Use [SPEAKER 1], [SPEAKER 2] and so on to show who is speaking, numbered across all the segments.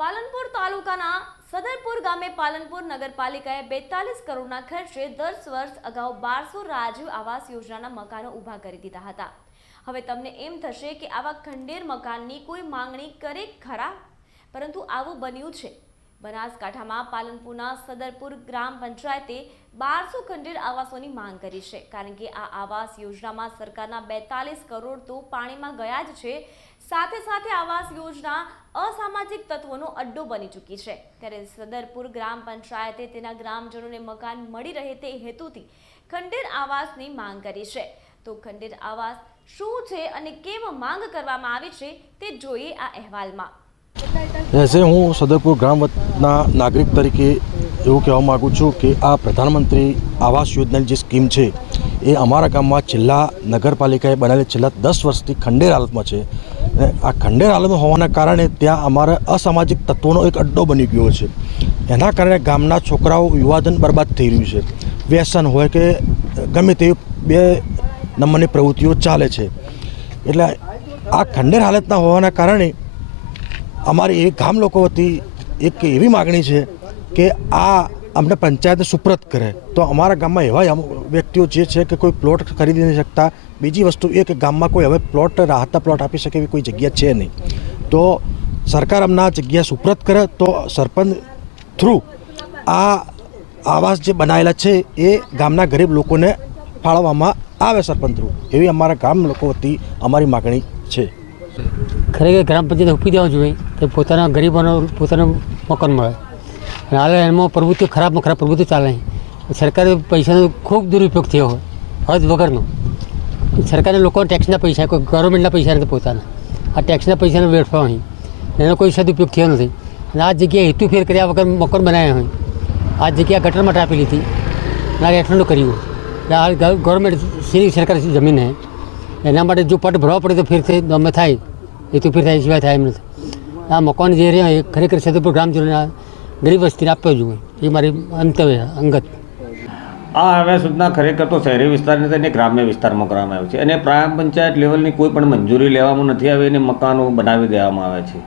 [SPEAKER 1] પાલનપુર તાલુકાના સદરપુર ગામે પાલનપુર નગરપાલિકાએ બેતાલીસ કરોડના ખર્ચે દસ વર્ષ અગાઉ બારસો રાજીવ આવાસ યોજનાના મકાનો ઊભા કરી દીધા હતા. હવે તમને એમ થશે કે આવા ખંડેર મકાનની કોઈ માંગણી કરે ખરા? પરંતુ આવું બન્યું છે. બનાસકાંઠામાં પાલનપુરના સદરપુર ગ્રામ પંચાયતે બારસો ખંડેર આવાસોની માંગ કરી છે. કારણ કે આ આવાસ યોજનામાં સરકારના બેતાલીસ કરોડ તો પાણીમાં ગયા જ છે. સાથે સાથે આવાસ યોજના અસામાજિક તત્વોનો અડ્ડો બની ચૂકી છે. ત્યારે સદરપુર ગ્રામ પંચાયતે તેના ગ્રામજનોને મકાન મળી રહે તે હેતુથી ખંડેર આવાસની માંગ કરી છે. તો ખંડેર આવાસ શું છે અને કેમ માંગ કરવામાં આવી છે તે જોઈએ આ અહેવાલમાં.
[SPEAKER 2] એઝે હું સદરપુર ગ્રામના નાગરિક તરીકે એવું કહેવા માગું છું કે આ પ્રધાનમંત્રી આવાસ યોજનાની જે સ્કીમ છે, એ અમારા ગામમાં છેલ્લા નગરપાલિકાએ બનાવેલી છેલ્લા દસ વર્ષથી ખંડેર હાલતમાં છે. આ ખંડેર હાલતમાં હોવાના કારણે ત્યાં અમારા અસામાજિક તત્વોનો એક અડ્ડો બની ગયો છે. એના કારણે ગામના છોકરાઓ યુવાધન બરબાદ થઈ રહ્યું છે. વ્યસન હોય કે ગમે તેવી બે નંબરની પ્રવૃત્તિઓ ચાલે છે. એટલે આ ખંડેર હાલતના હોવાના કારણે અમારી એ ગામ લોકો વતી એક એવી માગણી છે કે આ અમને પંચાયત સુપ્રત કરે. તો અમારા ગામમાં એવા વ્યક્તિઓ જે છે કે કોઈ પ્લોટ ખરીદી નથી શકતા. બીજી વસ્તુ એ કે ગામમાં કોઈ હવે પ્લોટ રાહતના પ્લોટ આપી શકે એવી કોઈ જગ્યા છે નહીં. તો સરકાર અમને આ જગ્યા સુપ્રત કરે તો સરપંચ થ્રુ આ આવાસ જે બનાવેલા છે એ ગામના ગરીબ લોકોને ફાળવવામાં આવે સરપંચ થ્રુ. એવી અમારા ગામ લોકો વતી અમારી માગણી છે.
[SPEAKER 3] ખરેખર ગ્રામ પંચાયત ઉપી દેવા જોઈએ તો પોતાના ગરીબોનો, પોતાનું મકાન મળે. અને હાલ એમાં પ્રવૃત્તિઓ ખરાબમાં ખરાબ પ્રવૃત્તિ ચાલે સરકારે પૈસાનો ખૂબ દુરુપયોગ થયો હોય, હદ વગરનો. સરકારે લોકોને ટેક્સના પૈસા, કોઈ ગવર્મેન્ટના પૈસા નથી પોતાના. આ ટેક્સના પૈસાનો વેડફા અહીં એનો કોઈ સદુપયોગ થયો નથી. અને આ જગ્યાએ હેતુ ફેર કર્યા વગર મકાન બનાવ્યા હોય. આ જગ્યા ગટર માટે આપેલી હતી અને આ કર્યું એટલે આ ગવર્મેન્ટ શ્રી સરકાર જમીન હે એના માટે જો પટ ભરવા પડે તો ફેર અમે થાય. એ થાય સિવાય થાય એમ નથી. આ મકાન જે રહ્યા એ ખરેખર સદરપુર ગ્રામજનોને આ ગરીબ વસ્તીને આપવા જોઈએ એ મારી અંતવ્ય અંગત.
[SPEAKER 4] આ હવે યોજના ખરેખર તો શહેરી વિસ્તારની અને ગ્રામ્ય વિસ્તારમાં કરવામાં આવે છે. અને ગ્રામ પંચાયત લેવલની કોઈ પણ મંજૂરી લેવામાં નથી આવી અને મકાનો બનાવી દેવામાં આવે છે.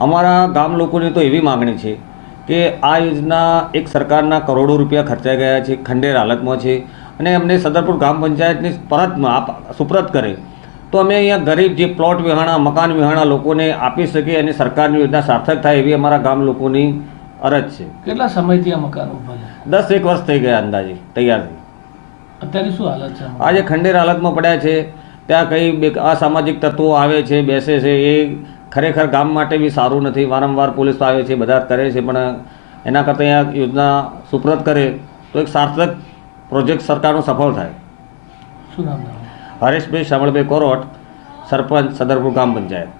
[SPEAKER 4] અમારા ગામ લોકોની તો એવી માગણી છે કે આ યોજના એક સરકારના કરોડો રૂપિયા ખર્ચાઈ ગયા છે, ખંડેર હાલતમાં છે અને અમને સદરપુર ગ્રામ પંચાયતની સુપરત સુપ્રત કરે. તો અમે અહીંયા ગરીબ જે પ્લોટ વિહાણા મકાન વિહાણા લોકોને આપી શકીએ અને સરકારની યોજના સાર્થક થાય એવી અમારા ગામ લોકોની અરજ છે.
[SPEAKER 5] કેટલા સમયથી આ મકાન ઊભા છે?
[SPEAKER 4] દસ એક વર્ષ થઈ ગયા અંદાજે તૈયાર થઈ
[SPEAKER 5] અત્યારે શું હાલત છે
[SPEAKER 4] આજે ખંડેર હાલતમાં પડ્યા છે ત્યાં કંઈ અસામાજિક તત્વો આવે છે બેસે છે એ ખરેખર ગામ માટે બી સારું નથી. વારંવાર પોલીસ આવે છે બધા કરે છે પણ એના કરતાં અહીંયા યોજના સુપ્રત કરે તો એક સાર્થક પ્રોજેક્ટ સરકારનો સફળ થાય.
[SPEAKER 5] શું નામ?
[SPEAKER 4] હરેશભાઈ શામળભાઈ કોરોટ સરપંચ સદરપુર ગ્રામ પંચાયત.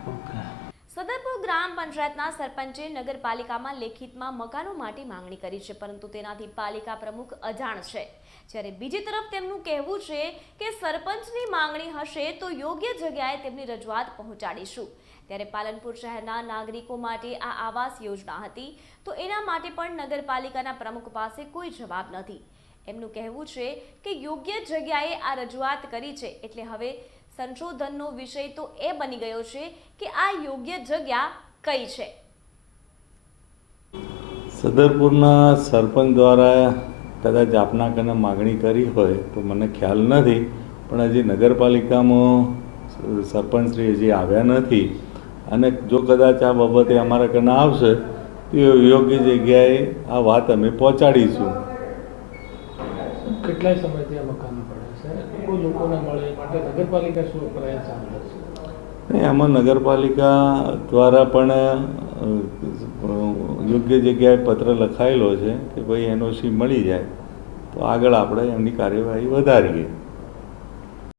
[SPEAKER 1] સદરપુર ગ્રામ પંચાયતના સરપંચે નગરપાલિકામાં લેખિતમાં મકાનો માટે માંગણી કરી છે પરંતુ તેનાથી પાલિકા પ્રમુખ અજાણ છે. જ્યારે બીજી તરફ તેમનું કહેવું છે કે સરપંચની માંગણી હશે તો યોગ્ય જગ્યાએ તેમની રજૂઆત પહોંચાડીશું. ત્યારે પાલનપુર શહેરના નાગરિકો માટે આ આવાસ યોજના હતી તો એના માટે પણ નગરપાલિકાના પ્રમુખ પાસે કોઈ જવાબ નથી. એમનું કહેવું છે કે યોગ્ય જગ્યાએ આ રજૂઆત કરી છે. એટલે હવે સંશોધનનો વિષય તો એ બની ગયો છે કે આ યોગ્ય જગ્યા કઈ છે.
[SPEAKER 6] સદરપુરના સરપંચ દ્વારા કદાચ આપના કને માગણી કરી હોય તો મને ખ્યાલ નથી, પણ હજી નગરપાલિકામાં સરપંચશ્રી હજી આવ્યા નથી. અને જો કદાચ આ બાબતે અમારા કને આવશે, તો યોગ્ય જગ્યાએ આ વાત અમે પહોંચાડીશું.
[SPEAKER 5] કેટલાય સમયથી આ મકાન પડે છે? કોઈ લોકોને મળે? માટે નગરપાલિકા શું પ્રયાસ ચાલુ
[SPEAKER 6] છે? આમાં નગરપાલિકા દ્વારા પણ યોગ્ય જગ્યાએ પત્ર લખાયેલો છે કે ભાઈ એનઓસી મળી જાય, તો આગળ આપણે એમની કાર્યવાહી વધારીએ.